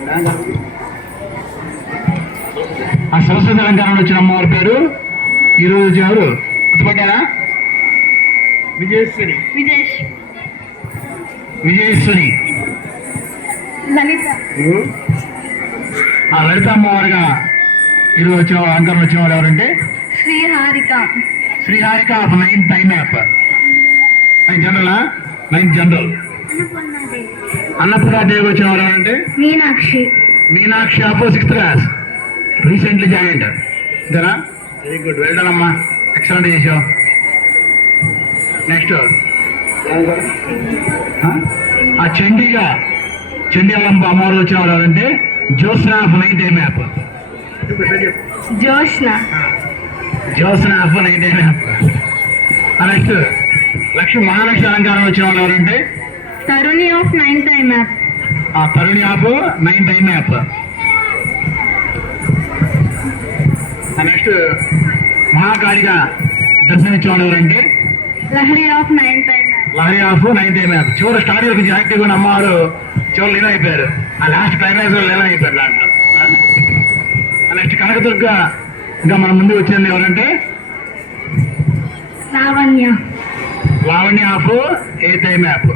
ఆ సరస్వతి అలంకారంలో వచ్చిన అమ్మవారి పేరు ఈరోజు ఎవరు? గుర్తుపట్టారా? విజయేశ్వరి. విజేష్ విజయేశ్వరి. లలిత. ఆ లలిత అమ్మవారిగా ఈరోజు వచ్చిన అలంకారం వచ్చిన వారు ఎవరంటే? Sriharika. Sriharika of nine time app nine general? Nine general. Annapurna Devi వచ్చిన వారు ఎవరంటే? Meenakshi. Meenakshi of sixth class recently join ఇదనా? Very good అమ్మా ఎక్సలెంట్ చేసావు నెక్స్ట్ ఆ చండీగా చండీ అల్లంబ అమ్మవారు వచ్చిన వారు ఎవరంటే? Jyotsna of nine time app Joshna Jyotsna of nine time app next Lakshmi Mahalakshmi అలంకారం వచ్చిన వాళ్ళు ఎవరంటే? Taruni of nine time app ఆ Taruni app nine time app next మహాకాళిగా దర్శనమిచ్చిన వాళ్ళు ఎవరంటే? Lahari of nine time app Lahari of nine time app చివరి starting కొంచెం యాక్టివ్గా ఉన్న అమ్మవారు చివరి లీన అయిపోయారు. ఆ లాస్ట్ క్లైమాక్స్లో లీన అయిపోయారు దాంట్లో. నెక్స్ట్ కనకదుర్గ ఇంకా మన ముందు వచ్చింది ఎవరంటే? Lavanya. Lavanya of a time app